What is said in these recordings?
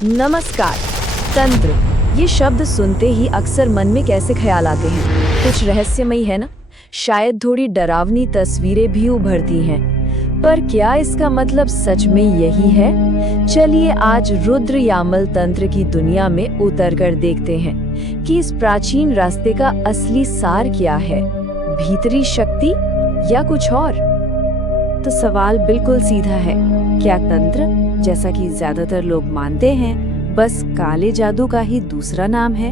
नमस्कार। तंत्र, ये शब्द सुनते ही अक्सर मन में कैसे ख्याल आते हैं? कुछ रहस्यमयी है ना? शायद थोड़ी डरावनी तस्वीरें भी उभरती हैं। पर क्या इसका मतलब सच में यही है? चलिए आज रुद्र यामल तंत्र की दुनिया में उतर कर देखते हैं कि इस प्राचीन रास्ते का असली सार क्या है, भीतरी शक्ति या कुछ और। तो सवाल बिल्कुल सीधा है, क्या तंत्र, जैसा कि ज्यादातर लोग मानते हैं, बस काले जादू का ही दूसरा नाम है,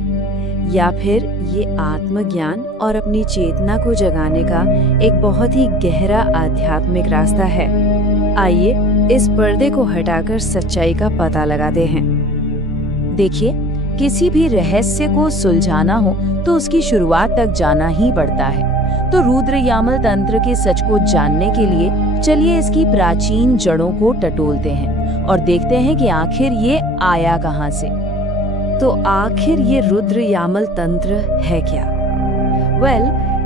या फिर ये आत्मज्ञान और अपनी चेतना को जगाने का एक बहुत ही गहरा आध्यात्मिक रास्ता है? आइए इस पर्दे को हटाकर सच्चाई का पता लगाते हैं। देखिए, किसी भी रहस्य को सुलझाना हो तो उसकी शुरुआत तक जाना ही पड़ता है। तो रुद्र यामल तंत्र के सच को जानने के लिए चलिए इसकी प्राचीन जड़ों को टटोलते हैं और देखते हैं कि आखिर ये आया कहाँ से। तो आखिर ये रुद्र यामल तंत्र है क्या?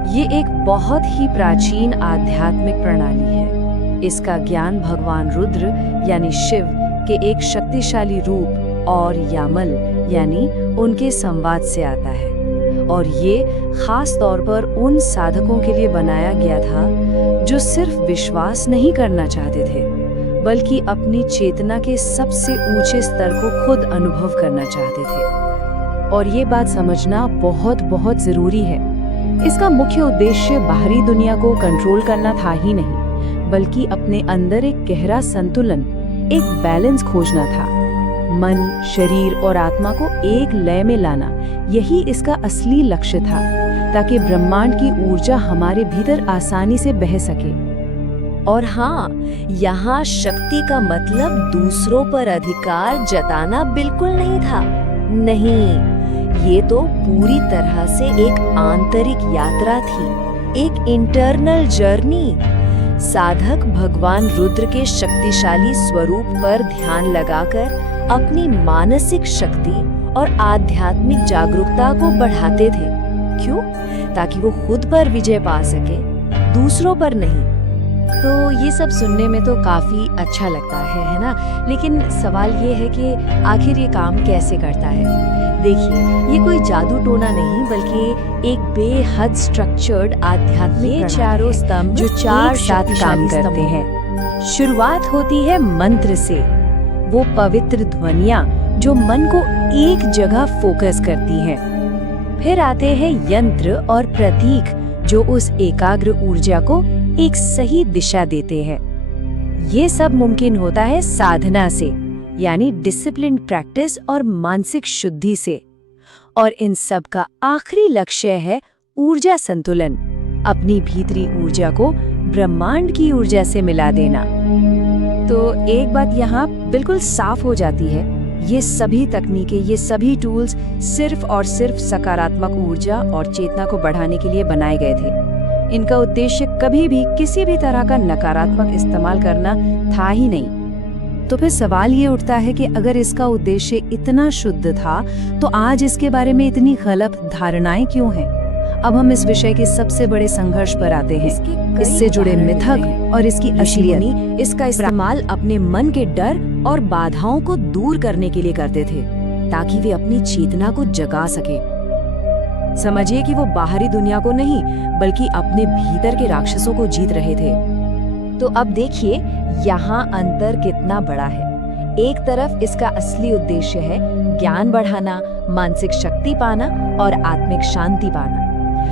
ये एक बहुत ही प्राचीन आध्यात्मिक प्रणाली है। इसका ज्ञान भगवान रुद्र यानी शिव के एक शक्तिशाली रूप और यामल यानी उनके संवाद से आता है, और ये खास तौर पर उन साधकों के लिए बनाया गया था जो सिर्फ विश्वास नहीं करना चाहते थे, बल्कि अपनी चेतना के सबसे ऊंचे स्तर को खुद अनुभव करना चाहते थे। और ये बात समझना बहुत बहुत जरूरी है। इसका मुख्य उद्देश्य बाहरी दुनिया को कंट्रोल करना था ही नहीं, बल्कि अपने अंदर एक गहरा संतुलन, एक बैलेंस खोजना था। मन, शरीर और आत्मा को एक लय में लाना, यही इसका असली लक्ष्य था, ताकि ब्रह्मांड की ऊर्जा हमारे भीतर आसानी से बह सके। और हाँ, यहाँ शक्ति का मतलब दूसरों पर अधिकार जताना बिल्कुल नहीं था। नहीं, ये तो पूरी तरह से एक आंतरिक यात्रा थी, एक इंटरनल जर्नी। साधक भगवान रुद्र के शक्तिशाली स्वरूप पर ध्यान लगाकर अपनी मानसिक शक्ति और आध्यात्मिक जागरूकता को बढ़ाते थे। क्यों? ताकि वो खुद पर विजय पा सके, दूसरों पर नहीं। तो ये सब सुनने में तो काफी अच्छा लगता है ना? लेकिन सवाल ये है कि आखिर ये काम कैसे करता है? देखिए, ये कोई जादू टोना नहीं, बल्कि एक बेहद स्ट्रक्चर्ड आध्यात्मिक चारों स्तंभ जो चार साथ काम करते हैं। शुरुआत होती है मंत्र से, वो पवित्र ध्वनियाँ जो मन को एक जगह फोकस करती हैं। फिर आते हैं यंत्र और प्रतीक जो उस एकाग्र ऊर्जा को एक सही दिशा देते हैं। ये सब मुमकिन होता है साधना से, यानी डिसिप्लिन प्रैक्टिस और मानसिक शुद्धि से। और इन सब का आखिरी लक्ष्य है ऊर्जा संतुलन, अपनी भीतरी ऊर्जा को ब्रह्मांड की ऊर्जा से मिला देना। तो एक बात यहाँ बिल्कुल साफ हो जाती है, ये सभी तकनीकें, ये सभी टूल्स सिर्फ और सिर्फ सकारात्मक ऊर्जा और चेतना को बढ़ाने के लिए बनाए गए थे। इनका उद्देश्य कभी भी किसी भी तरह का नकारात्मक इस्तेमाल करना था ही नहीं। तो फिर सवाल ये उठता है कि अगर इसका उद्देश्य इतना शुद्ध था, तो आज इसके बारे में इतनी गलत धारणाएं क्यों हैं? अब हम इस विषय के सबसे बड़े संघर्ष पर आते हैं, इससे जुड़े मिथक और इसकी असलियत। इसका इस्तेमाल अपने मन के डर और बाधाओं को दूर करने के लिए करते थे, ताकि वे अपनी चेतना को जगा सके। समझिए कि वो बाहरी दुनिया को नहीं, बल्कि अपने भीतर के राक्षसों को जीत रहे थे। तो अब देखिए यहाँ अंतर कितना बड़ा है। एक तरफ इसका असली उद्देश्य है ज्ञान बढ़ाना, मानसिक शक्ति पाना और आत्मिक शांति पाना,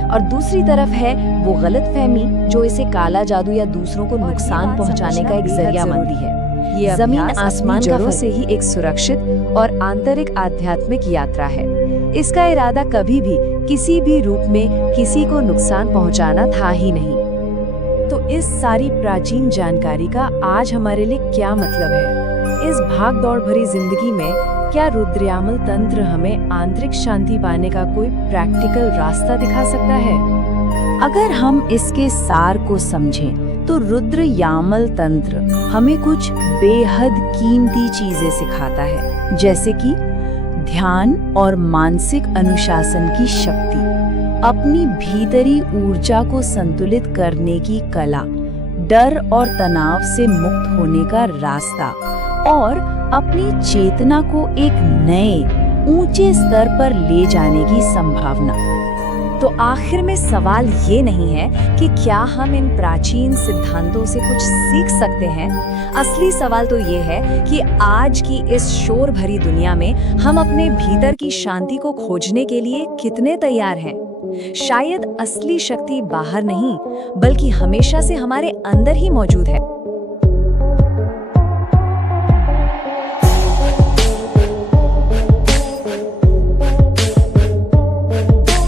और दूसरी तरफ है वो गलतफहमी जो इसे काला जादू या दूसरों को नुकसान पहुंचाने का एक जरिया मानती है। ये जमीन आसमान जड़ों से ही एक सुरक्षित और आंतरिक आध्यात्मिक यात्रा है। इसका इरादा कभी भी किसी भी रूप में किसी को नुकसान पहुंचाना था ही नहीं। तो इस सारी प्राचीन जानकारी का आज हमारे लिए क्या मतलब है? इस भाग दौड़ भरी जिंदगी में क्या रुद्र यामल तंत्र हमें आंतरिक शांति पाने का कोई प्रैक्टिकल रास्ता दिखा सकता है? अगर हम इसके सार को समझें तो रुद्र यामल तंत्र हमें कुछ बेहद कीमती चीजें सिखाता है, जैसे कि ध्यान और मानसिक अनुशासन की शक्ति, अपनी भीतरी ऊर्जा को संतुलित करने की कला, डर और तनाव से मुक्त होने का रास्ता और अपनी चेतना को एक नए ऊंचे स्तर पर ले जाने की संभावना। तो आखिर में सवाल ये नहीं है कि क्या हम इन प्राचीन सिद्धांतों से कुछ सीख सकते हैं। असली सवाल तो ये है कि आज की इस शोर भरी दुनिया में हम अपने भीतर की शांति को खोजने के लिए कितने तैयार हैं। शायद असली शक्ति बाहर नहीं, बल्कि हमेशा से हमारे अंदर ही मौजूद है।